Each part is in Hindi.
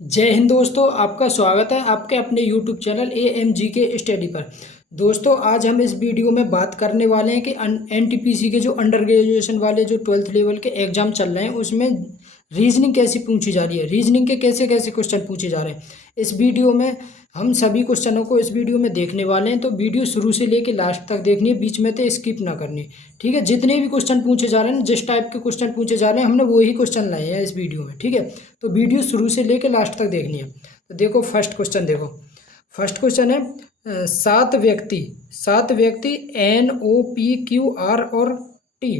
जय हिंद दोस्तों, आपका स्वागत है आपके अपने यूट्यूब चैनल AMG के स्टडी पर। दोस्तों, आज हम इस वीडियो में बात करने वाले हैं कि NTPC के जो अंडर ग्रेजुएशन वाले जो 12th लेवल के एग्ज़ाम चल रहे हैं उसमें रीजनिंग कैसी पूछी जा रही है, रीजनिंग के कैसे कैसे क्वेश्चन पूछे जा रहे हैं। इस वीडियो में हम सभी क्वेश्चनों को इस वीडियो में देखने वाले हैं, तो वीडियो शुरू से लेकर लास्ट तक देखनी है, बीच में तो स्किप ना करनी। ठीक है, जितने भी क्वेश्चन पूछे जा रहे हैं, जिस टाइप के क्वेश्चन पूछे जा रहे हैं, हमने वही क्वेश्चन लाए हैं इस वीडियो में। ठीक है, तो वीडियो शुरू से लेकर लास्ट तक देखनी है। तो देखो फर्स्ट क्वेश्चन, देखो फर्स्ट क्वेश्चन है सात व्यक्ति NOPQR और T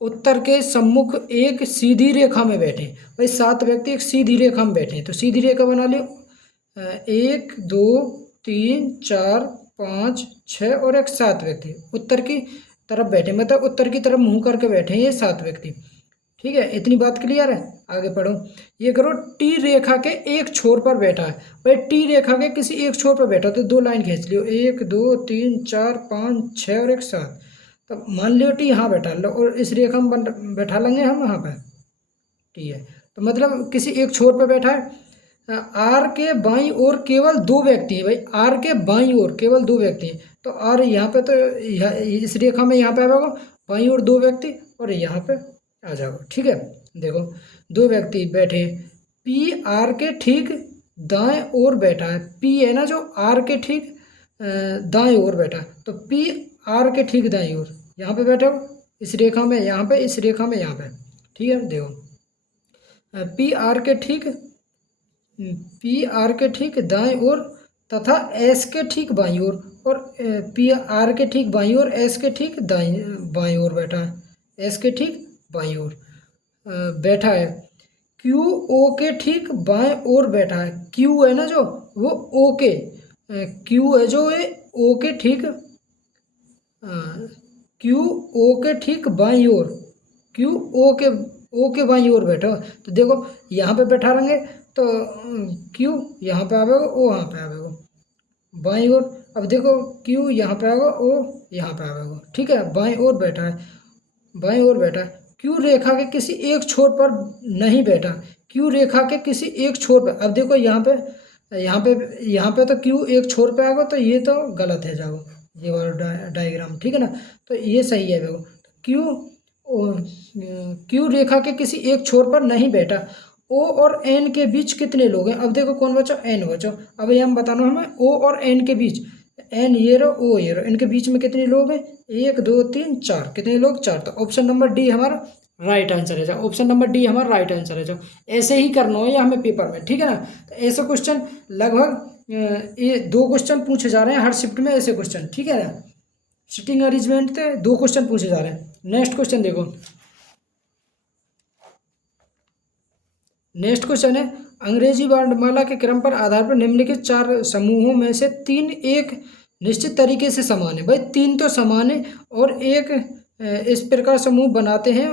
उत्तर के सम्मुख एक सीधी रेखा में बैठे। भाई 7 व्यक्ति एक सीधी रेखा में बैठे हैं, तो सीधी रेखा बना लियो। 1 2 3 4 5 6 और एक 7 व्यक्ति उत्तर की तरफ बैठे, मतलब उत्तर की तरफ मुंह करके बैठे हैं ये 7 व्यक्ति। ठीक है, इतनी बात क्लियर है। आगे पढ़ो, ये करो टी रेखा के एक छोर पर बैठा है। भाई टी रेखा के किसी एक छोर पर बैठा तो 2 लाइन खींच लियो, 1 2 3 4 5 6 और एक 7। तो मान लियो टी यहाँ बैठा लो और इस रेखा में बैठा लेंगे हम यहाँ पे। ठीक है, तो मतलब किसी एक छोर पर बैठा है। आर के बाईं ओर केवल 2 व्यक्ति हैं। भाई आर के बाईं ओर केवल 2 व्यक्ति हैं, तो आर यहाँ पे तो इस रेखा में यहाँ पे आ जाएगा बाईं ओर 2 व्यक्ति और यहाँ पे आ जाओगे। ठीक है, देखो 2 व्यक्ति बैठे, पी आर के ठीक दाएं ओर बैठा है। पी है ना जो आर के ठीक दाएं ओर बैठा है, तो पी आर के ठीक दाएं ओर यहाँ पे बैठा हो, इस रेखा में यहाँ पे, इस रेखा में यहाँ पे। ठीक है, देखो पी आर के ठीक दाएं ओर तथा एस के ठीक बाईं ओर, और पी आर के ठीक बाईं ओर एस के ठीक बाईं ओर बैठा है, एस के ठीक बाईं ओर बैठा है। क्यू ओ के ठीक बाएं ओर बैठा है। क्यू है ना जो वो ओ के, क्यू है जो ये ओ के ठीक, क्यू ओ के ठीक बाईं ओर, क्यू ओ के बाईं ओर बैठा हो। तो देखो यहाँ पे बैठा रहेंगे तो क्यू यहाँ पे आवेगा, ओ यहाँ पे आवेगा बाईं ओर। अब देखो क्यू यहाँ पे आएगा, ओ यहाँ पे आवेगा। ठीक है, बाईं ओर बैठा है, बाईं ओर बैठा है। क्यू रेखा के किसी एक छोर पर नहीं बैठा, क्यू रेखा के किसी एक छोर पर। अब देखो यहाँ पे तो क्यू एक छोर पे आएगा, तो ये तो गलत है जाओ ये वाला डायग्राम। ठीक है ना, तो ये सही है। देखो क्यू रेखा के किसी एक छोर पर नहीं बैठा। ओ और एन के बीच कितने लोग हैं। अब देखो कौन बचो, एन बचो। अब ये हम बताना हमें ओ और एन के बीच, एन ये रहो ओ ये रहो, इनके बीच में कितने लोग हैं, 1 2 3 4। कितने लोग, 4। तो ऑप्शन नंबर डी हमारा राइट आंसर है जाओ, ऑप्शन नंबर डी हमारा राइट आंसर है जाओ। ऐसे ही करना है हमें पेपर में। ठीक है ना, तो ऐसे क्वेश्चन लगभग ये 2 क्वेश्चन पूछे जा रहे हैं हर शिफ्ट में, ऐसे क्वेश्चन। ठीक है ना, सिटिंग अरेंजमेंट से 2 क्वेश्चन पूछे जा रहे हैं। नेक्स्ट क्वेश्चन देखो, नेक्स्ट क्वेश्चन है अंग्रेजी वर्णमाला के क्रम पर आधार पर निम्नलिखित 4 समूहों में से 3 एक निश्चित तरीके से समान है। भाई 3 तो समान है और एक इस प्रकार समूह बनाते हैं,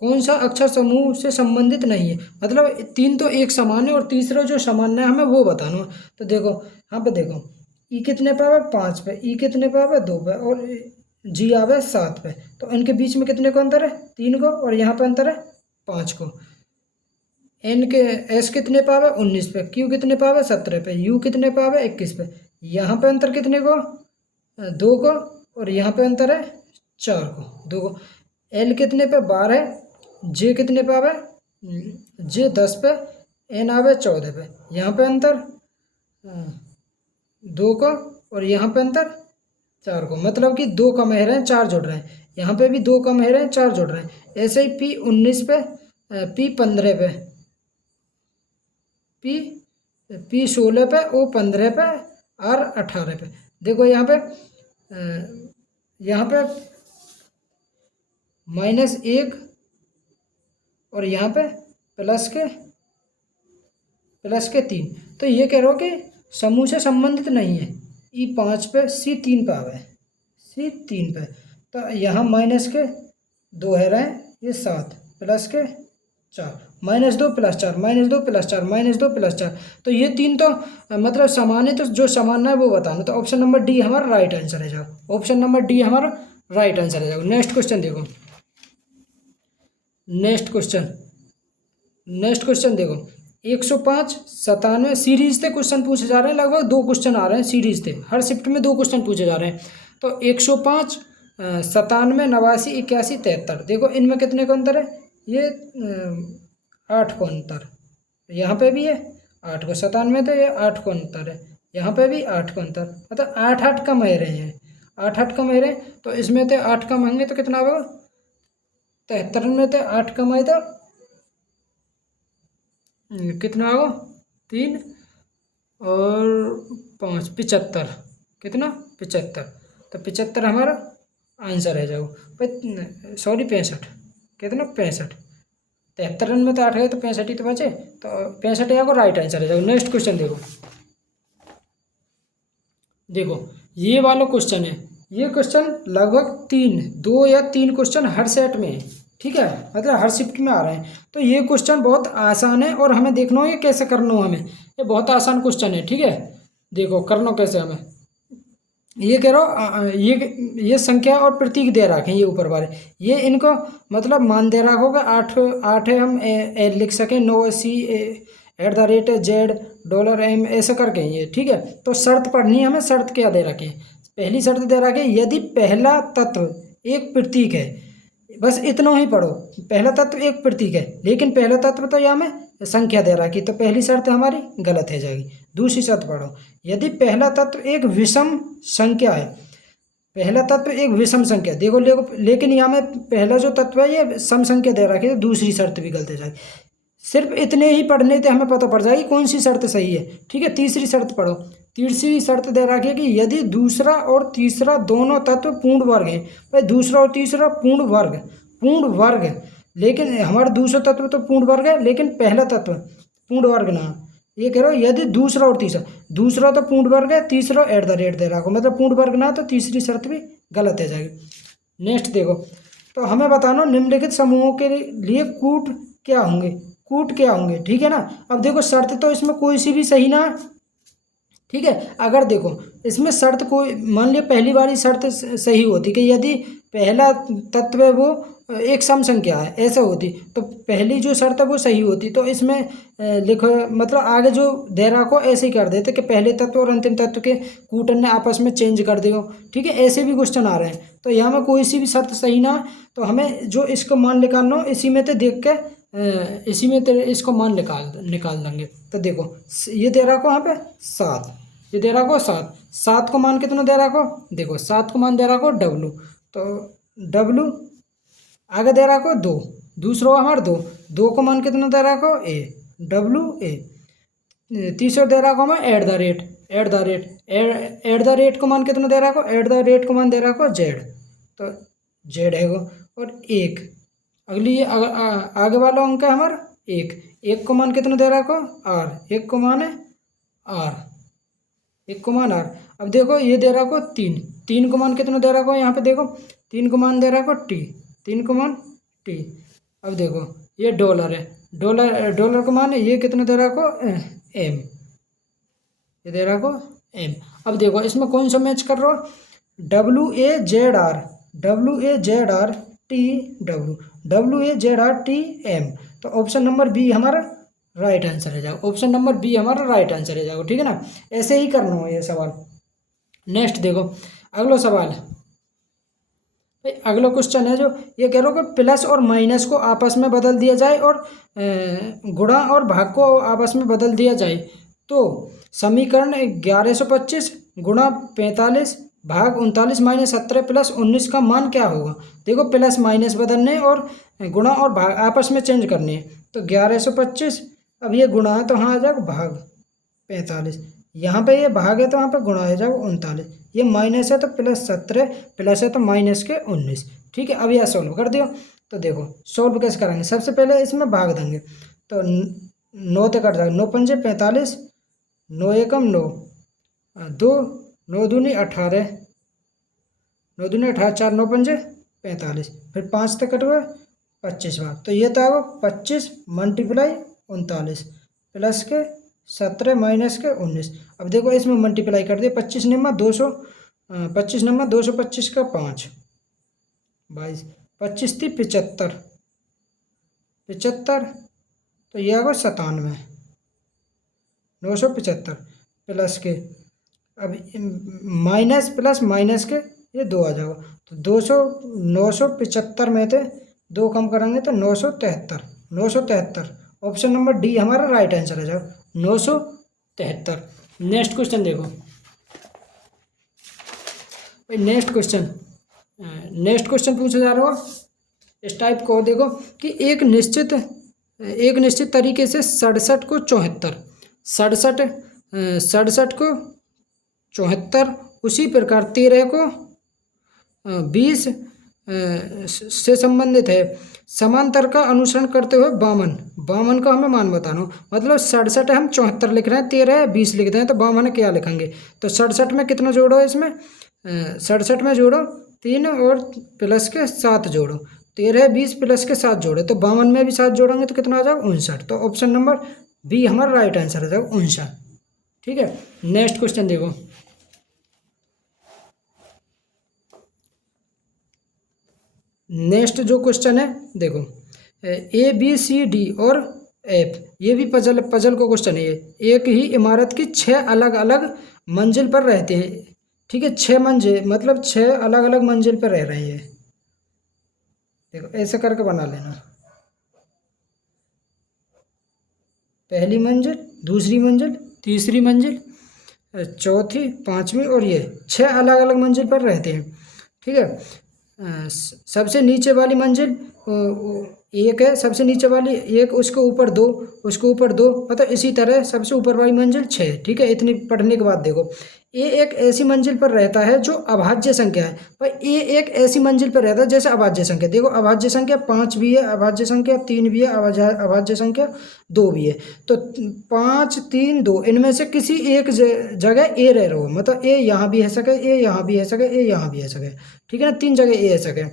कौन सा अक्षर समूह से संबंधित नहीं है। मतलब 3 तो एक समान है और तीसरा जो समान है हमें वो बताना। तो देखो यहाँ पे देखो, ई कितने पे आवे, 5 पे, ई कितने पे आवे, 2 पे, और जी आवे 7 पे। तो इनके बीच में कितने को अंतर है, 3 को, और यहाँ पे अंतर है 5 को। एन के एस कितने पे आवे, 19 पे, क्यू कितने पे आवे, 17 पे, यू कितने पे आवे, 21 पे। यहाँ पे अंतर कितने को, 2 को, और यहाँ पे अंतर है 4 को, 2 को। एल कितने पे, 12, जे कितने पे आवे, जे 10 पे, एन आवे 14 पे। यहाँ पे अंतर 2 को, और यहाँ पे अंतर 4 को, मतलब कि 2 कम रहे हैं 4 जुड़ रहे हैं। यहाँ पे भी 2 कम रहे हैं 4 जुड़ रहे हैं। ऐसे ही पी 19 पे, पी 15 पे, पी 16 पे, ओ 15 पे, आर 18 पे। देखो यहाँ पे -1 और यहाँ पे +3। तो ये कह रहे हो कि समूह से संबंधित नहीं है। ई 5 पे, सी 3 पे आवे, सी 3 पे। तो यहाँ -2 है रहे, ये 7 +4, -2 +4, -2 +4, -2 +4। तो ये 3 तो मतलब समान है, तो जो समान है वो बताना। तो ऑप्शन नंबर डी हमारा राइट आंसर है जाओ, ऑप्शन नंबर डी हमारा राइट आंसर है जाओ। नेक्स्ट क्वेश्चन देखो, नेक्स्ट क्वेश्चन देखो, 105 97 सीरीज से क्वेश्चन पूछे जा रहे हैं, लगभग 2 क्वेश्चन आ रहे हैं सीरीज से, हर शिफ्ट में 2 क्वेश्चन पूछे जा रहे हैं। तो 105 97 89 81 73, देखो इनमें कितने का अंतर है, ये 8 को अंतर, यहाँ पे भी है 8 को, 97 तो ये 8 को अंतर है, यहाँ पे भी 8 को अंतर, मतलब 8 8 कम है रहे हैं, 8 8 कम है रहे। तो इसमें तो 8 कम होंगे तो कितना होगा, 73 में तो 8 कम आए तो कितना होगा, 3 और 5 75, कितना 75, तो 75 हमारा आंसर है जाओ भाई, सॉरी 65, कितना 65, 73 में तो 8 गए तो 65 ही तो बचे, तो 65 यहाँ को राइट आंसर है जाओ। नेक्स्ट क्वेश्चन देखो, देखो ये वाला क्वेश्चन है, ये क्वेश्चन लगभग 2 या 3 क्वेश्चन हर सेट में है, ठीक है, मतलब हर शिफ्ट में आ रहे हैं। तो ये क्वेश्चन बहुत आसान है और हमें देखना हो ये कैसे करना हो हमें, ये बहुत आसान क्वेश्चन है, ठीक है। देखो करना कैसे हमें, ये कह रहा हूँ ये संख्या और प्रतीक दे रखे हैं, ये ऊपर वाले, ये इनको मतलब मान दे रखा होगा 8 8 है, हम लिख सकें 9C@Z$M ऐसा करके ये, ठीक है। तो शर्त पढ़नी है हमें, शर्त क्या दे रखे हैं, पहली शर्त दे रखी है यदि पहला तत्व एक प्रतीक है, बस इतना ही पढ़ो, पहला तत्व एक प्रतीक है, लेकिन पहला तत्व तो यहाँ में संख्या दे रखी, तो पहली शर्त हमारी गलत है जाएगी। दूसरी शर्त पढ़ो, यदि पहला तत्व एक विषम संख्या है, पहला तत्व एक विषम संख्या, देखो लेकिन यहाँ में पहला जो तत्व है ये सम संख्या दे रखी है, तो दूसरी शर्त भी गलत है जाएगी। सिर्फ इतने ही पढ़ने से हमें पता पड़ जाएगी कौन सी शर्त सही है, ठीक है। तीसरी शर्त पढ़ो, तीसरी शर्त दे रखी है कि यदि दूसरा और तीसरा दोनों तत्व पूर्ण वर्ग हैं, भाई दूसरा और तीसरा पूर्ण वर्ग, लेकिन हमारा दूसरा तत्व तो पूर्ण वर्ग है, लेकिन पहला तत्व पूर्ण वर्ग ना, ये कह रहे हो यदि दूसरा और तीसरा, दूसरा तो पूर्ण वर्ग है, तीसरा @ दे रखो, मतलब पूर्ण वर्ग ना, तो तीसरी शर्त भी गलत है जाएगी। नेक्स्ट देखो, तो हमें बताना निम्नलिखित समूहों के लिए कूट क्या होंगे, ठीक है ना। अब देखो शर्त तो इसमें कोई सी भी सही ना, ठीक है। अगर देखो इसमें शर्त कोई, मान लिया पहली वाली शर्त सही होती कि यदि पहला तत्व है वो एक सम संख्या है, ऐसा होती, तो पहली जो शर्त है वो सही होती। तो इसमें लिखो, मतलब आगे जो दे रखो ऐसे ही कर देते कि पहले तत्व और अंतिम तत्व के कूटन ने आपस में चेंज कर दियो, ठीक है। ऐसे भी क्वेश्चन आ रहे हैं, तो यहाँ में कोई सी भी शर्त सही ना, तो हमें जो इसको मान निकालना हो इसी में तो देख के इसी में तेरे इसको मान निकाल देंगे। तो देखो ये दे रखो यहाँ पे 7, ये दे रखो 7 को मान कितना दे रखो, देखो 7 को मान दे रखो W, तो W आगे दे रखो 2, दूसरा हमारा 2 को मान कितना दे रखो A, WA, तीसरा दे रखो हमें @ को मान कितना दे रखो, @ को मान दे रखो Z, तो Z है वो, और 1 अगली ये आगे वाला अंक है हमारा 1 को मान कितना दे रखो R, 1 को मान है R, 1 को मान R। अब देखो ये दे रखो 3 को मान कितना दे रखो, यहाँ पे देखो 3 को मान दे रखो T, 3 को मान T। अब देखो ये डॉलर है, डॉलर को मान ये कितना दे रखो M, ये दे रखो M। अब देखो इसमें कौन सा मैच कर रहा हो, WAZR तो ऑप्शन नंबर बी हमारा राइट आंसर है जाओ, ऑप्शन नंबर बी हमारा राइट आंसर है जाओ, ठीक है ना। ऐसे ही करना हो ये सवाल। नेक्स्ट देखो अगला सवाल, अगला क्वेश्चन है जो ये कह रहा हो कि प्लस और माइनस को आपस में बदल दिया जाए और गुणा और भाग को आपस में बदल दिया जाए, तो समीकरण 1125 गुणा 45 भाग 39 - 17 + 19 का मान क्या होगा। देखो प्लस माइनस बदलने और गुणा और भाग आपस में चेंज करने हैं, तो 1125, अब ये गुणा है तो हाँ आ जाएगा भाग 45, यहाँ पे ये भाग है तो यहाँ पे गुणा हो जाएगा 39, ये माइनस है तो +17, प्लस है तो -19, ठीक है। अब यह सॉल्व कर दियो, तो देखो सॉल्व कैसे करेंगे, सबसे पहले इसमें भाग देंगे, तो 9 तक कट जाएगा, 9 पंजे 45, 9 एकम 9, 2 9 दूनी 18, 9 दूनी 18, 4 9 पंजे 45, फिर 5 तक कट हुआ 25 बार, तो ये तो आएगा 25 × 39 प्लस के 17 माइनस के 19। अब देखो इसमें मल्टीप्लाई कर दिया, 25 निम्मा 200, 25 नंबर 225 का 5 22, 25 थी 75, तो ये आएगा 97, 975 प्लस के, अब माइनस प्लस माइनस के ये 2 आ जाएगा, तो 975 में से 2 कम करेंगे तो 973, 973 ऑप्शन नंबर डी हमारा राइट आंसर आ जाएगा, 973। नेक्स्ट क्वेश्चन देखो भाई, नेक्स्ट क्वेश्चन पूछा जा रहा हो इस टाइप को, देखो कि एक निश्चित तरीके से 67 को 74, 67 को 74, उसी प्रकार 13 को 20 से संबंधित है। समांतर का अनुसरण करते हुए 52 का हमें मान बताना हो। मतलब 67 हम 74 लिख रहे हैं, 13 20 लिख रहे हैं, तो 52 क्या लिखेंगे? तो 67 में कितना जोड़ो, इसमें 67 में जोड़ो 3 और प्लस के 7 जोड़ो, 13 20 प्लस के 7 जोड़े, तो 52 में भी 7 जोड़ेंगे तो कितना आ जाएगा? 59। तो ऑप्शन नंबर बी हमारा राइट आंसर आ जाएगा, 59। ठीक है, नेक्स्ट क्वेश्चन देखो। नेक्स्ट जो क्वेश्चन है देखो, ए बी सी डी और एफ, ये भी पजल को क्वेश्चन है। ये एक ही इमारत की 6 अलग अलग मंजिल पर रहते हैं। ठीक है, 6 मंजिल मतलब 6 अलग अलग मंजिल पर रह रहे हैं। देखो ऐसे करके बना लेना, पहली मंजिल, दूसरी मंजिल, तीसरी मंजिल, चौथी, पांचवी, और ये 6 अलग अलग मंजिल पर रहते हैं। ठीक है, सबसे नीचे वाली मंजिल एक है, सबसे नीचे वाली एक, उसके ऊपर 2, उसके ऊपर 2, मतलब इसी तरह सबसे ऊपर वाली मंजिल 6। ठीक है, इतनी पढ़ने के बाद देखो, ए एक ऐसी मंजिल पर रहता है जो अभाज्य संख्या है। भाई ए एक ऐसी मंजिल पर रहता है जैसे अभाज्य संख्या, देखो अभाज्य संख्या 5 भी है, अभाज्य संख्या 3 भी है, अभाज्य संख्या 2 भी है। तो 5 3 2 इनमें से किसी एक जगह ए रह रहा हो, मतलब ए यहाँ भी है सके, ए यहाँ भी है सके, ए यहाँ भी है सके। ठीक है ना, 3 जगह ए है सके।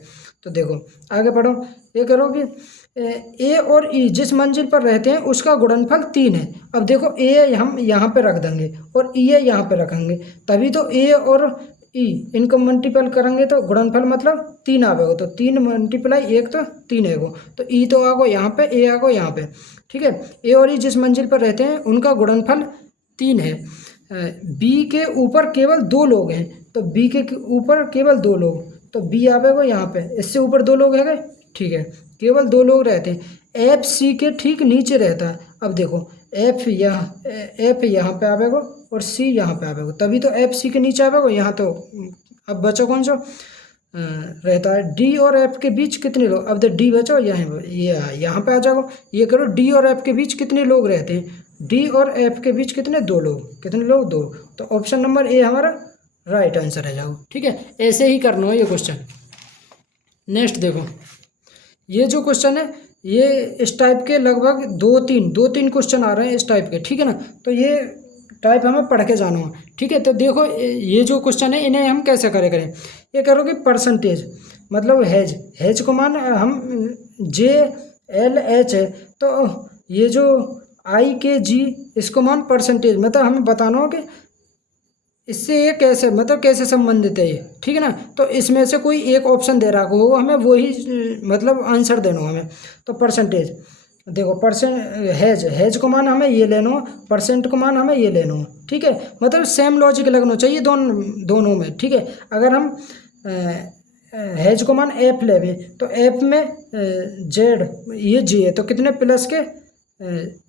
तो देखो आगे पढ़ो, ये करो कि ए और ई जिस मंजिल पर रहते हैं उसका गुणनफल 3 है। अब देखो ए हम यहाँ पे रख देंगे और ई है यहाँ पे रखेंगे, तभी तो ए और ई इनको मल्टीपल करेंगे तो गुणनफल मतलब 3 आवेगा। तो 3 मल्टीप्लाई 1 तो 3 है, तो ई तो आगो यहाँ पे, ए आगो यहाँ पे। ठीक है, ए और ई जिस मंजिल पर रहते हैं उनका गुणनफल 3 है। बी के ऊपर केवल 2 लोग हैं, तो बी के ऊपर केवल 2 लोग, तो बी आवेगा यहाँ पे, इससे ऊपर 2 लोग है। ठीक है, केवल 2 लोग रहते हैं। एफ सी के ठीक नीचे रहता है। अब देखो एफ यहाँ पे आवेगा और सी यहाँ पे आवेगा, तभी तो एफ सी के नीचे आवेगा यहाँ। तो अब बचो कौन सा रहता है? डी और एफ के बीच कितने लोग? अब डी बचो यहाँ पे आ जाओ, ये करो डी और एफ के बीच कितने लोग रहते हैं? डी और एफ के बीच कितने? 2 लोग। कितने लोग? 2। तो ऑप्शन नंबर ए हमारा राइट आंसर है। जाओ, ठीक है, ऐसे ही करना है ये क्वेश्चन। नेक्स्ट देखो, ये जो क्वेश्चन है ये इस टाइप के लगभग 2-3 क्वेश्चन आ रहे हैं इस टाइप के। ठीक है ना, तो ये टाइप हमें पढ़ के जाना है। ठीक है, तो देखो ये जो क्वेश्चन है इन्हें हम कैसे करें? ये करो कि परसेंटेज मतलब हेज को मान हम JLH है, तो ये जो IKG इसको मान परसेंटेज, मतलब हमें बताना हो कि इससे ये कैसे मतलब कैसे संबंधित है ये। ठीक है ना, तो इसमें से कोई एक ऑप्शन दे रहा हो, हमें वही मतलब आंसर देना हो हमें। तो परसेंटेज देखो, हेज को मान हमें ये लेना हो, परसेंट को मान हमें ये लेना हो। ठीक है, मतलब सेम लॉजिक लगना चाहिए दोनों में। ठीक है, अगर हम हेज को मान एफ लेवे तो एफ में जेड ये जी है, तो कितने प्लस के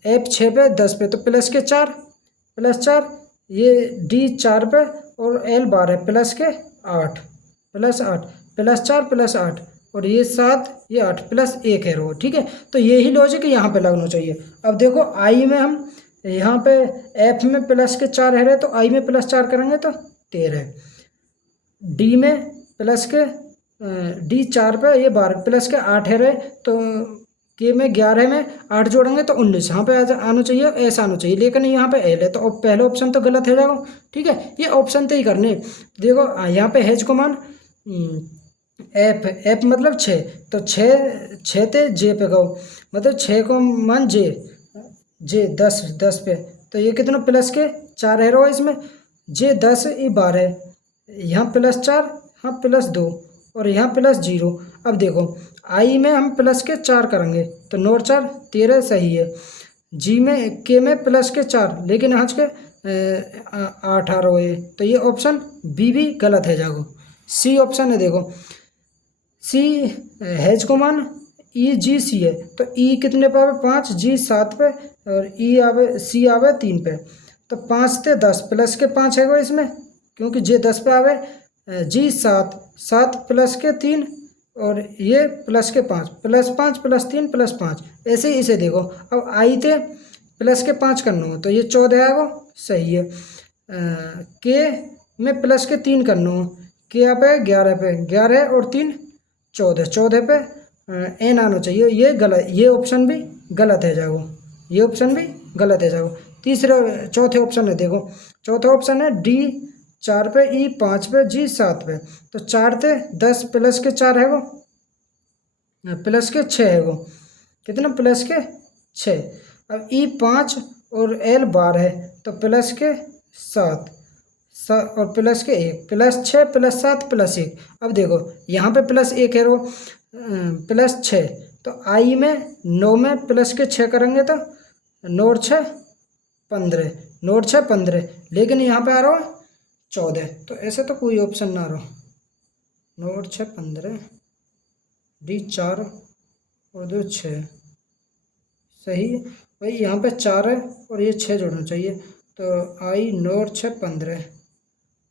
एफ 6 पे 10 पे, तो प्लस के 4 प्लस 4, ये डी 4 पे और एल 12 प्लस के 8 प्लस 8 प्लस 4 प्लस 8 और ये 7 ये 8 प्लस 1 है रो। ठीक है, तो यही लॉजिक यहाँ पे लगना चाहिए। अब देखो आई में हम यहाँ पे एफ में प्लस के 4 है रहे, तो आई में प्लस 4 करेंगे तो 13, डी में प्लस के डी 4 पे ये 12 प्लस के 8 है रहे, तो के में 11 में 8 जोड़ेंगे तो 19 यहाँ पे आना चाहिए, ऐसा आना चाहिए, लेकिन यहाँ पे एल है, तो पहले ऑप्शन तो गलत है जाएगा। ठीक है, ये ऑप्शन तो ही करने। देखो यहाँ पे हेज को मान एफ मतलब 6, तो 6 थे जे पे गो, मतलब 6 को मान जे 10 पे, तो ये कितना प्लस के 4 है रो, इसमें जे 10 ये 12, यहाँ प्लस 4 हाँ प्लस 2 और यहाँ प्लस 0। अब देखो आई में हम प्लस के 4 करेंगे तो 9 4 13 सही है, जी में के में प्लस के 4, लेकिन आज के 8 आ रहे हैं, तो ये ऑप्शन बी भी गलत है जागो। सी ऑप्शन है देखो, सी हैज को मान ई जी सी है, तो ई कितने पे आवे 5, जी 7 पे, और ई आवे सी आवे 3 पे, तो 5 ते 10 प्लस के 5 है वो इसमें, क्योंकि जे 10 पे आवे, जी 7, 7 प्लस के 3, और ये प्लस के 5, प्लस 5 प्लस 3 प्लस 5, ऐसे ही इसे देखो। अब आई थे प्लस के 5 करना हो तो ये 14 आएगा, सही है। के में प्लस के 3 करना हो, के यहाँ पे 11 पे, 11 और 3 14, 14 पे एन आना चाहिए, ये गलत, ये ऑप्शन भी गलत है जाओ, ये ऑप्शन भी गलत है जाओ। चौथे ऑप्शन है देखो, चौथा ऑप्शन है डी 4 पे, ई 5 पे, जी 7 पे, तो 4 थे 10 प्लस के 4 है वो, प्लस के 6 है वो, कितना प्लस के 6। अब ई 5 और एल 12 है, तो प्लस के 7 और प्लस के 1, प्लस 6 प्लस 7 प्लस 1। अब देखो यहाँ पे प्लस 1 है वो, प्लस 6, तो आई में 9 में प्लस के 6 करेंगे तो 9 और 6 15, 9 और 6 15, लेकिन यहाँ पे आ रहा हो 14, तो ऐसे तो कोई ऑप्शन ना रहो। 9 और 6 15, डी 4 और 2 6, सही है भाई, यहाँ पे 4 है और ये 6 जोड़ना चाहिए, तो आई 9 और 6 15,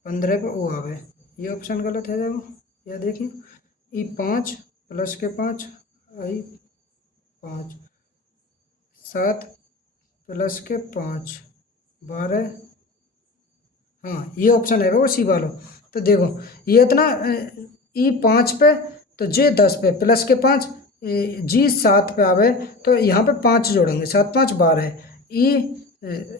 15 पे ओ आवे, ये ऑप्शन गलत है देखो, या देखिए ई 5 प्लस के 5, आई 5, 7 प्लस के 5 12, हाँ ये ऑप्शन है वो सी वाला। तो देखो ये इतना ई 5 पे, तो जे 10 पे, प्लस के 5, जी 7 पे आवे, तो यहाँ पे 5 जोड़ेंगे, 7 5 12, ई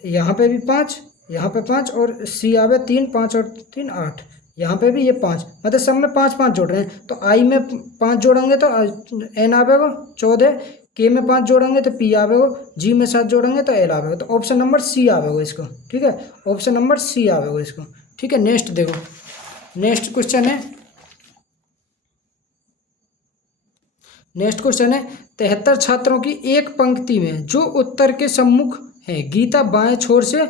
यहाँ पे भी 5, यहाँ पे 5, और सी आवे 3, 5 और 3 8, यहाँ पे भी ये 5, मतलब सब में 5 5 जोड़ रहे हैं, तो आई में 5 जोड़ेंगे तो एन आवेगा 14, के में 5 जोड़ेंगे तो पी आवेगा, जी में 7 जोड़ेंगे तो एल आवेगा, तो ऑप्शन नंबर सी आवेगा इसको, ठीक है, ऑप्शन नंबर सी आवेगा इसको, ठीक है। नेक्स्ट देखो, नेक्स्ट क्वेश्चन है, नेक्स्ट क्वेश्चन है 73 छात्रों की एक पंक्ति में जो उत्तर के सम्मुख है, गीता बाएं छोर से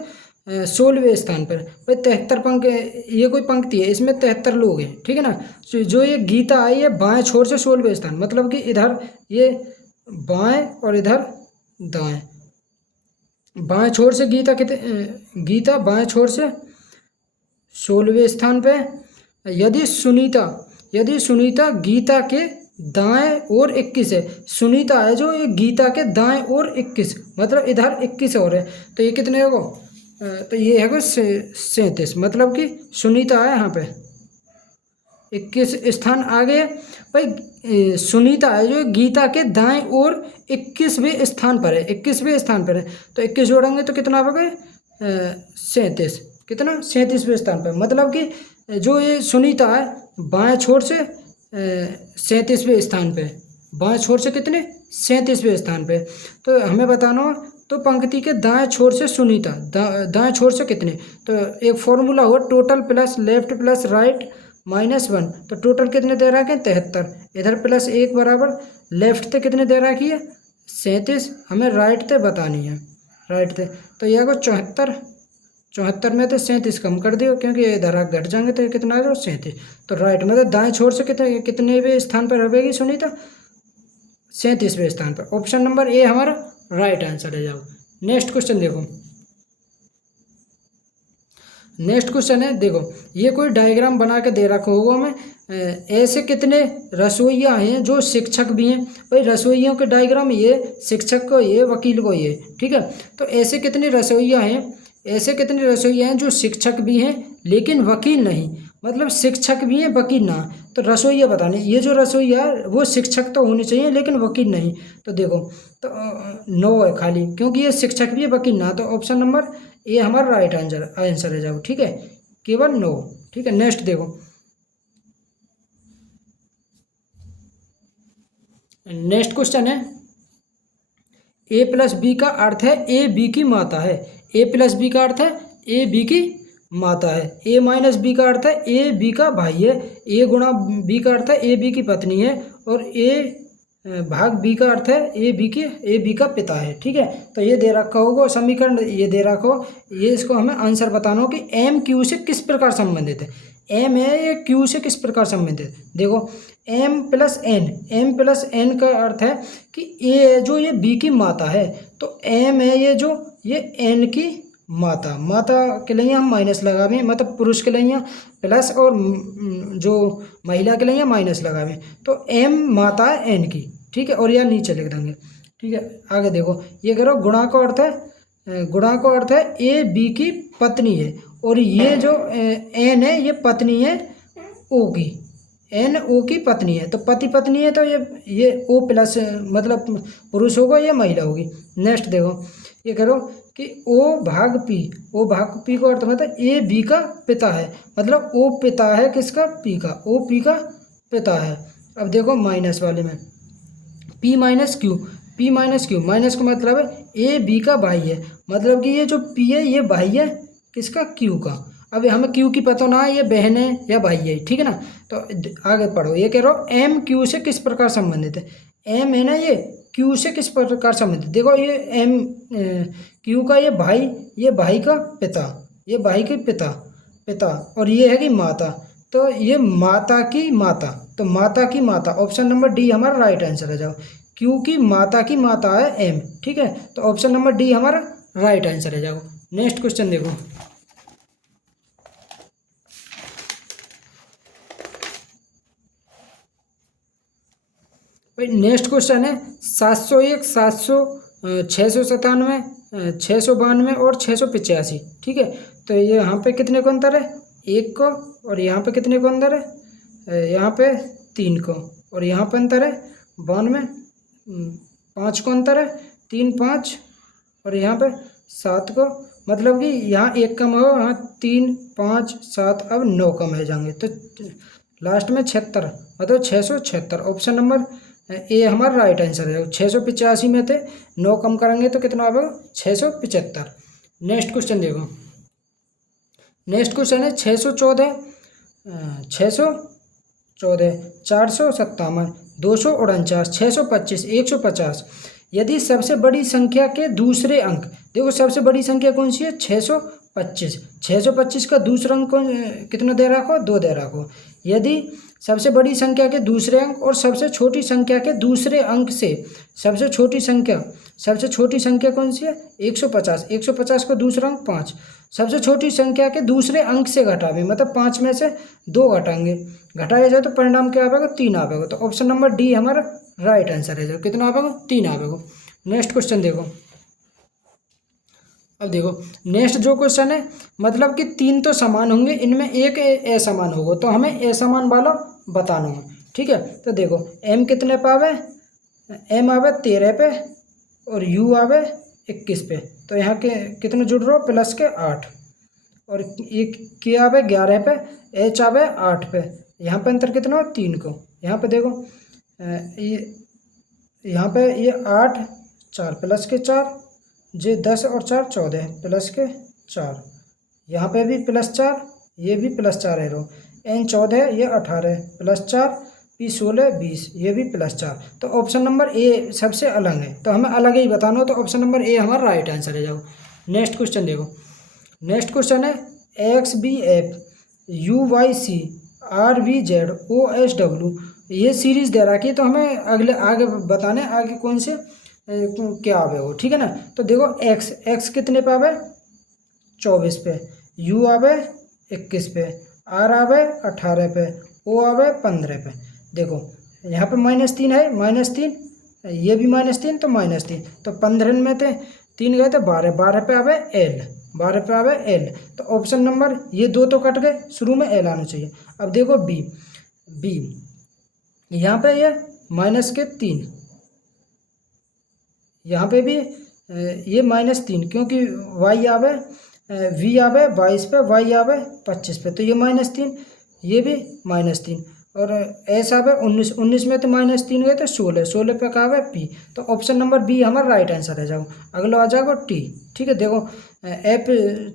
16वें स्थान पर। भाई 73 पंक्ति, ये कोई पंक्ति है, इसमें 73 लोग हैं, ठीक है ना, तो जो ये गीता आई है बाएं छोर से 16वें स्थान, मतलब कि इधर ये बाएं और इधर दाएं, बाएं छोर से गीता गीता बाएं छोर से 16वें स्थान पे, यदि सुनीता गीता के दाएं ओर 21 है, सुनीता है जो ये गीता के दाएं ओर 21, मतलब इधर 21 और है, तो ये कितने होगा, तो ये है 37, मतलब कि सुनीता है यहाँ पे 21 स्थान आगे। भाई सुनीता है जो गीता के दाएं ओर 21वें स्थान पर है, 21वें स्थान पर है, तो 21 जोड़ेंगे तो कितना आ गए 37, कितना 37वें स्थान पर, मतलब कि जो ये सुनीता है बाएं छोर से 37वें स्थान पे, बाएं छोर से कितने 37वें स्थान पे, तो हमें बताना हो तो पंक्ति के दाएं छोर से सुनीता, दाएं छोर से कितने, तो एक फॉर्मूला हो total plus left plus right -1, तो टोटल कितने दे रखा है 73, इधर प्लस 1 बराबर लेफ्ट से कितने दे रखी है 37, हमें राइट से बतानी है, राइट से, तो यह को 74 में तो 37 कम कर दियो, क्योंकि इधर घट जाएंगे तो कितना आ जाओ 37, तो राइट मतलब दाएं छोर से कितने स्थान पर रहेगी सुनीता 37वें स्थान पर, ऑप्शन नंबर ए हमारा राइट आंसर है। जाओ नेक्स्ट क्वेश्चन देखो, नेक्स्ट क्वेश्चन है देखो, ये कोई डायग्राम बना के दे रखा होगा हमें, ऐसे कितने रसोइया हैं जो शिक्षक भी हैं। भाई रसोइयों के डायग्राम ये, शिक्षक को ये, वकील को ये, ठीक है, तो ऐसे कितने रसोइया हैं, ऐसे कितने रसोइया हैं जो शिक्षक भी हैं लेकिन वकील नहीं, मतलब शिक्षक भी हैं वकील ना, तो रसोइया बताने, ये जो रसोइया वो शिक्षक तो होने चाहिए लेकिन वकील नहीं, तो देखो तो 9 है खाली, क्योंकि ये शिक्षक भी है वकील ना, तो ऑप्शन नंबर ए हमारा राइट आंसर है। जाओ ठीक है, केवल 9, ठीक है। नेक्स्ट देखो, नेक्स्ट क्वेश्चन है ए प्लस बी का अर्थ है ए बी की माता है, ए प्लस बी का अर्थ है ए बी की माता है, ए माइनस बी का अर्थ है ए बी का भाई है, ए गुणा बी का अर्थ है ए बी की पत्नी है, और ए भाग बी का अर्थ है ए बी का पिता है। ठीक है, तो ये दे रखा होगा समीकरण, ये दे रखा हो, ये इसको हमें आंसर बताना हो कि एम क्यू से किस प्रकार संबंधित है। एम है ये क्यू से किस प्रकार संबंधित है। देखो एम प्लस एन का अर्थ है कि ए जो ये बी की माता है, तो एम है ये जो ये एन की माता के लिए हम माइनस लगावे, मतलब पुरुष के लिए प्लस और जो महिला के लिए माइनस लगावे, तो एम माता है एन की। ठीक है, और यह नीचे लिख देंगे। ठीक है, आगे देखो ये करो गुणा का अर्थ है ए बी की पत्नी है, और ये जो एन है ये पत्नी है ओ की, एन ओ की पत्नी है, तो पति पत्नी है, तो ये ओ प्लस मतलब पुरुष होगा, ये महिला होगी। नेक्स्ट देखो ये करो कि ओ भाग पी का अर्थ मतलब ए बी का पिता है, मतलब ओ पिता है किसका, पी का, ओ पी का पिता है। अब देखो माइनस वाले में पी माइनस क्यू, माइनस का मतलब है ए बी का भाई है, मतलब कि ये जो पी है ये भाई है किसका, क्यू का। अब हमें क्यू की पता ना है ये बहन है या भाई है, ठीक है ना। तो आगे पढ़ो, ये कह रहा हूँ एम क्यू से किस प्रकार संबंधित है। एम है ना ये क्यू से किस प्रकार संबंधित, देखो ये एम क्यू का ये भाई का पिता, ये भाई के पिता और ये है कि माता, तो ये माता की माता, तो माता की माता, ऑप्शन नंबर डी हमारा राइट आंसर है। जाओ क्यू की माता है एम। ठीक है, तो ऑप्शन नंबर डी हमारा राइट आंसर है। जाओ नेक्स्ट क्वेश्चन देखो, भाई नेक्स्ट क्वेश्चन है 701, 697, 692 और 685। ठीक है, तो ये यहाँ पे कितने को अंतर है, 1 को, और यहाँ पे कितने को अंतर है, यहाँ पे 3 को, और यहाँ पे अंतर है 92, 5 को अंतर है, 3 5, और यहाँ पे 7 को, मतलब कि यहाँ 1 कम हो, यहाँ 3 5 7, अब 9 कम है जाएंगे, तो लास्ट में 76, मतलब 676, ऑप्शन नंबर ए हमारा राइट आंसर है। 685 में थे, 9 कम करेंगे तो कितना आएगा, 675। नेक्स्ट क्वेश्चन देखो, नेक्स्ट क्वेश्चन है 614, 457, 249, 625, 150। यदि सबसे बड़ी संख्या के दूसरे अंक, देखो सबसे बड़ी संख्या कौन सी है, 625, 625 का दूसरा अंक कितना दे रखो, 2 दे रखो। यदि सबसे बड़ी संख्या के दूसरे अंक और सबसे छोटी संख्या के दूसरे अंक से सबसे छोटी संख्या कौन सी है, 150, 150 का दूसरा अंक 5, सबसे छोटी संख्या के दूसरे अंक से घटावे, मतलब 5 में से 2 घटाएंगे, घटाया जाए तो परिणाम क्या आएगा, 3 आएगा, तो ऑप्शन नंबर डी हमारा राइट आंसर है। जो कितना आएगा, 3 आएगा। नेक्स्ट क्वेश्चन देखो, अब देखो नेक्स्ट जो क्वेश्चन है, मतलब कि 3 तो समान होंगे, इनमें एक असमान होगा, तो हमें असमान वाला बताना है। ठीक है, तो देखो एम कितने पे आवे, एम आवे 13 पे, और यू आवे 21 पे, तो यहाँ के कितने जुड़ रहे हो, प्लस के 8, और ये के आवे 11 पे, एच आवे 8 पे, यहाँ पे अंतर कितना हो, 3 को। यहाँ पे देखो ये यहाँ पे ये 8 4 प्लस के 4, जे 10 और 4 14 प्लस के 4, यहाँ पे भी प्लस 4, ये भी प्लस 4 है, रो एन 14, ये 18 प्लस 4, पी 16 20, ये भी प्लस 4, तो ऑप्शन नंबर ए सबसे अलग है, तो हमें अलग ही बताना हो, तो ऑप्शन नंबर ए हमारा राइट आंसर है। जाओ नेक्स्ट क्वेश्चन देखो, नेक्स्ट क्वेश्चन है X B F U Y C R V Z O S W, ये सीरीज दे रखी है, तो हमें आगे बताने आगे कौन से क्या आवे हो। ठीक है ना, तो देखो एक्स कितने पे आवे, 24 पे, यू आवे 21 पे, आर आवे 18 पे, ओ आवे 15 पे। देखो यहाँ पे -3 है, -3, ये भी -3, तो -3, तो 15 में थे 3 गए तो 12 पे आवे एल, 12 पे आवे एल, तो ऑप्शन नंबर ये 2 तो कट गए, शुरू में एल आना चाहिए। अब देखो बी यहाँ पे ये -3, यहाँ पे भी ये -3, क्योंकि वाई आवे वी आवे 22 पे, वाई आवे 25 पे, तो ये -3, ये भी -3, और एस आवे 19 में तो -3 गए तो 16 पे का आवे पी, तो ऑप्शन नंबर बी हमारा राइट आंसर है। जाओ अगला आ जाएगा टी। ठीक है, देखो एफ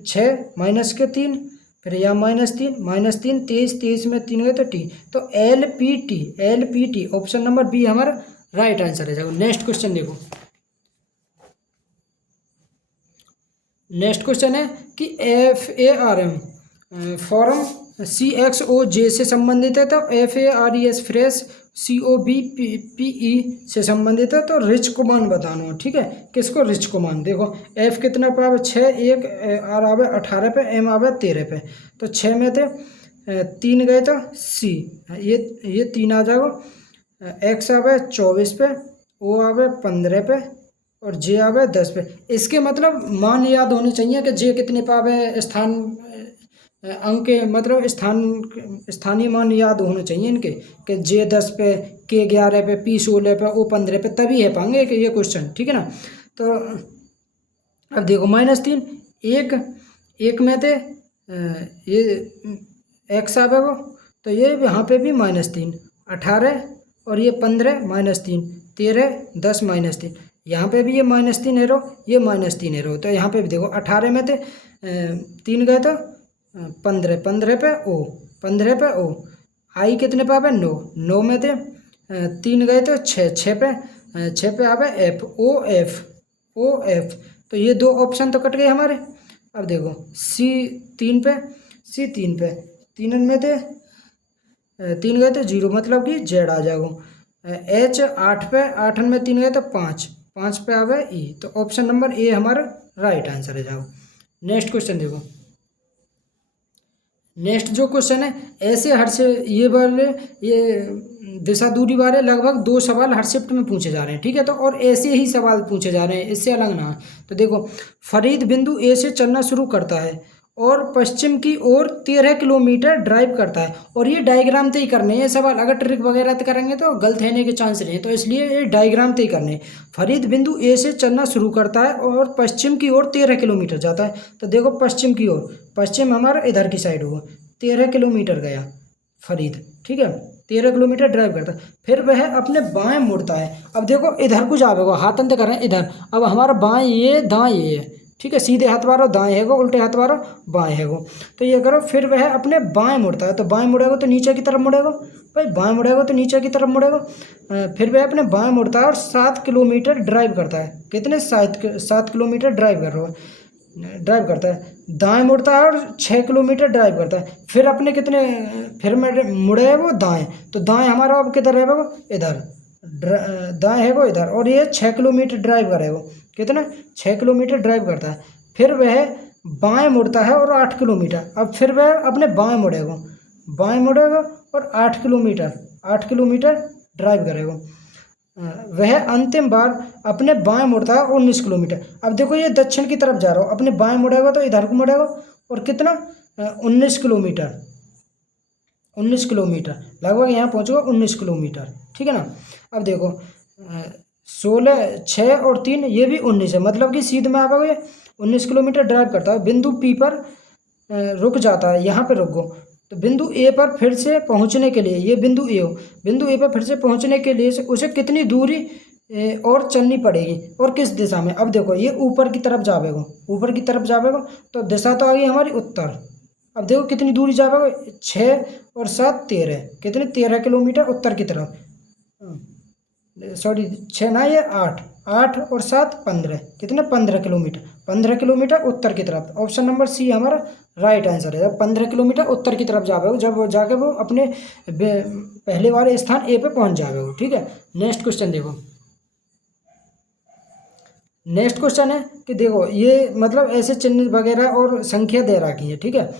6 -3, फिर यहाँ -3, -3, 23 में 3 गए तो टी, तो L P T, option number B हमारा राइट आंसर है। जाओ नेक्स्ट क्वेश्चन देखो। नेक्स्ट क्वेश्चन है कि FARM फॉर्म CXOJ से संबंधित है, तो FARES फ्रेश COBPE से संबंधित है, तो रिच को मान बताना हो। ठीक है, किसको? रिच को मान। देखो F कितना पे आवे? 6, एक R आवे 18 पे, M आवे 13 पे, तो 6 में थे 3 गए तो C, ये 3 आ जाएगा। X आवे 24 पे, O आवे 15 पे और J आवे 10 पे। इसके मतलब मान याद होने चाहिए कि J कितने पे आवे, स्थान अंक के मतलब स्थानीय मान याद होने चाहिए इनके, कि J 10 पे, K 11 पे, P 16 पे, O 15 पे, तभी है पाएंगे कि ये क्वेश्चन। ठीक है ना। तो अब देखो -3, एक में थे ये X आवेगा, तो ये यहाँ पे भी -3, 18 और ये 15 -3, 13 10 -3, यहाँ पे भी ये -3 है रो, ये -3 है रो। तो यहाँ पे भी देखो 18 में थे 3 गए तो 15 पे O, 15 पे O, आई कितने पे आवे? 9 में थे 3 गए तो 6 पे, 6 पे आवे F, OF। तो ये 2 ऑप्शन तो कट गए हमारे। अब देखो C 3 पे, 3 में थे 3 गए तो 0, मतलब कि Z आ जाएगा। H 8 पे, 8 में 3 गए तो 5 पे आवे E, तो ऑप्शन नंबर ए हमारा राइट आंसर है। जाओ नेक्स्ट क्वेश्चन देखो। नेक्स्ट जो क्वेश्चन है, ऐसे हर से ये वाले ये दिशा दूरी वाले लगभग 2 सवाल हर शिफ्ट में पूछे जा रहे हैं। ठीक है, तो और ऐसे ही सवाल पूछे जा रहे हैं, इससे अलग ना। तो देखो फरीद बिंदु ए से चलना शुरू करता है और पश्चिम की ओर 13 किलोमीटर ड्राइव करता है, और ये डायग्राम तय करने हैं सवाल। अगर ट्रिक वगैरह तो करेंगे तो गलत होने के चांस नहीं है, तो इसलिए ये डायग्राम तय करने हैं। फरीद बिंदु ए से चलना शुरू करता है और पश्चिम की ओर 13 किलोमीटर जाता है। तो देखो पश्चिम की ओर, पश्चिम हमारा इधर की साइड होगा, 13 किलोमीटर गया फरीद। ठीक है, 13 किलोमीटर ड्राइव करता है, फिर वह अपने बाएं मुड़ता है। अब देखो इधर को जाएगा, हाथ अंत कर रहे हैं इधर। अब हमारा बाएं ये, दाएं ये है। ठीक है, सीधे हाथ वाला दाएं हैगो, उल्टे हाथ वाला बाएं हैगो। तो ये करो, फिर वह अपने बाएं मुड़ता है, तो बाएं मुड़ेगा तो नीचे की तरफ मुड़ेगा भाई, बाएं मुड़ेगा तो नीचे की तरफ मुड़ेगा। फिर वह अपने बाएं मुड़ता है और 7 किलोमीटर ड्राइव करता है। कितने? 7 किलोमीटर ड्राइव करता है। दाएं मुड़ता है और 6 किलोमीटर ड्राइव करता है। फिर अपने कितने, फिर मुड़े है वो दाएं, तो दाएं हमारा अब किधर है वो? इधर दाएं है वो इधर, और ये 6 किलोमीटर ड्राइव करेगा। कितना? 6 किलोमीटर ड्राइव करता है। फिर वह बाएं मुड़ता है और 8 किलोमीटर। अब फिर वह अपने बाएं मुड़ेगा और 8 किलोमीटर ड्राइव करेगा। वह अंतिम बार अपने बाएं मुड़ता है 19 किलोमीटर। अब देखो ये दक्षिण की तरफ जा रहा हो, अपने बाएं मुड़ेगा तो इधर को मुड़ेगा, और कितना? 19 किलोमीटर लगभग यहाँ पहुँचेगा 19 किलोमीटर। ठीक है ना। अब देखो 16, 6 और 3, ये भी 19 है, मतलब कि सीध में आएगा ये 19 किलोमीटर ड्राइव करता है। बिंदु P पर रुक जाता है, यहाँ पे रुक गो। तो बिंदु ए पर फिर से पहुंचने के लिए, ये बिंदु ए हो, बिंदु ए पर फिर से पहुंचने के लिए उसे कितनी दूरी और चलनी पड़ेगी और किस दिशा में? अब देखो ये ऊपर की तरफ जावेगा, तो दिशा तो आ गई हमारी उत्तर। अब देखो कितनी दूरी जावेगा, 6 और 7 13, कितने? 13 किलोमीटर उत्तर की तरफ। सॉरी 6 ना, ये 8 और 7 15, कितने? 15 किलोमीटर उत्तर की तरफ। ऑप्शन नंबर सी हमारा राइट आंसर है। 15 किलोमीटर उत्तर की तरफ जावे, जब वो जाके वो अपने पहले वाले स्थान ए पे पहुंच जावे। ठीक है, नेक्स्ट क्वेश्चन देखो। नेक्स्ट क्वेश्चन है कि देखो ये मतलब ऐसे चिन्ह वगैरह और संख्या दे रखी है। ठीक है,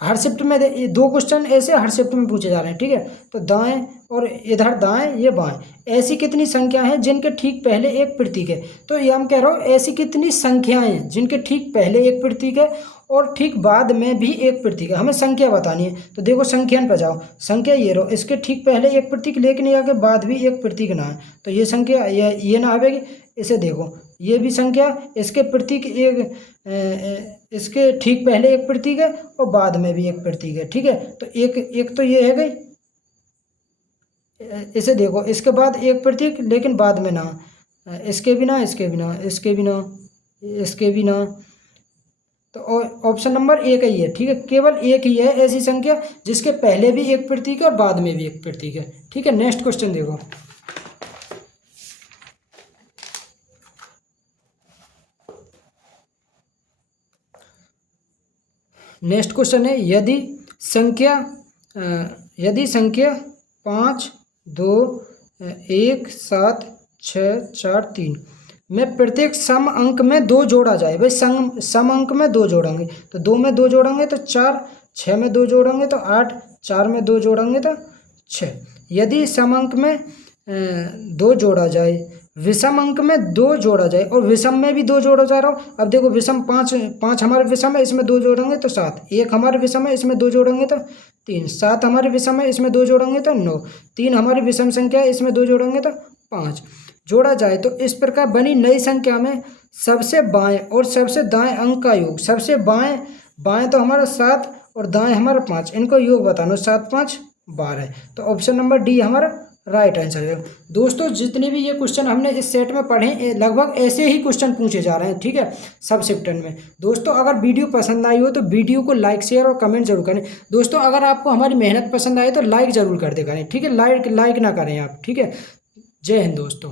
हर शिफ्ट में 2 क्वेश्चन ऐसे हर शिफ्ट में पूछे जा रहे हैं। ठीक है, तो दाएं और इधर दाएं, ये बाएं, ऐसी कितनी संख्या हैं जिनके ठीक पहले एक प्रतीक है? तो ये हम कह रहा हूँ ऐसी कितनी संख्याएं जिनके ठीक पहले एक प्रतीक है और ठीक बाद में भी एक प्रतीक है, हमें संख्या बतानी है। तो देखो संख्यान पर जाओ, संख्या ये रहो, इसके ठीक पहले एक प्रतीक लेकिन ये आगे बाद भी एक प्रतीक ना है, तो ये संख्या ये ना आवेगी। इसे देखो, ये भी संख्या, इसके प्रतीक इसके ठीक पहले एक प्रतीक है और बाद में भी एक प्रतीक है। ठीक है, तो एक तो ये है गई। इसे देखो, इसके बाद एक प्रतीक लेकिन बाद में ना, इसके भी ना, तो ऑप्शन नंबर एक ही है। ठीक है, केवल एक ही है ऐसी संख्या जिसके पहले भी एक प्रतीक है और बाद में भी एक प्रतीक है। ठीक है, नेक्स्ट क्वेश्चन देखो। नेक्स्ट क्वेश्चन है, यदि संख्या 5 2 1 7 6 4 3 में प्रत्येक सम अंक में 2 जोड़ा जाए। भाई सम अंक में 2 जोड़ेंगे तो 2 में 2 जोड़ेंगे तो 4, 6 में 2 जोड़ेंगे तो 8, 4 में 2 जोड़ेंगे तो 6। यदि सम अंक में 2 जोड़ा जाए, विषम अंक में 2 जोड़ा जाए और विषम में भी 2 जोड़ा जा रहा हो। अब देखो विषम 5 हमारे विषम है, इसमें 2 जोड़ेंगे तो 7, 1 हमारे विषम है, इसमें 2 जोड़ेंगे तो 3, 7 हमारे विषम है, इसमें 2 जोड़ेंगे तो 9, 3 हमारी विषम संख्या है, इसमें 2 जोड़ेंगे तो 5 जोड़ा जाए। तो इस प्रकार बनी नई संख्या में सबसे बाएं और सबसे दाएं अंक का योग, सबसे बाएं तो हमारा 7 और दाएं हमारा 5, इनको योग बताना। 7 5 12। तो ऑप्शन नंबर डी हमारा राइट आंसर है। दोस्तों जितने भी ये क्वेश्चन हमने इस सेट में पढ़े लगभग ऐसे ही क्वेश्चन पूछे जा रहे हैं, ठीक है, सब शिफ्टन में। दोस्तों अगर वीडियो पसंद आई हो तो वीडियो को लाइक शेयर और कमेंट जरूर करें। दोस्तों अगर आपको हमारी मेहनत पसंद आए तो लाइक जरूर कर दे करें, ठीक है, लाइक ना करें आप, ठीक है। जय हिंद दोस्तों।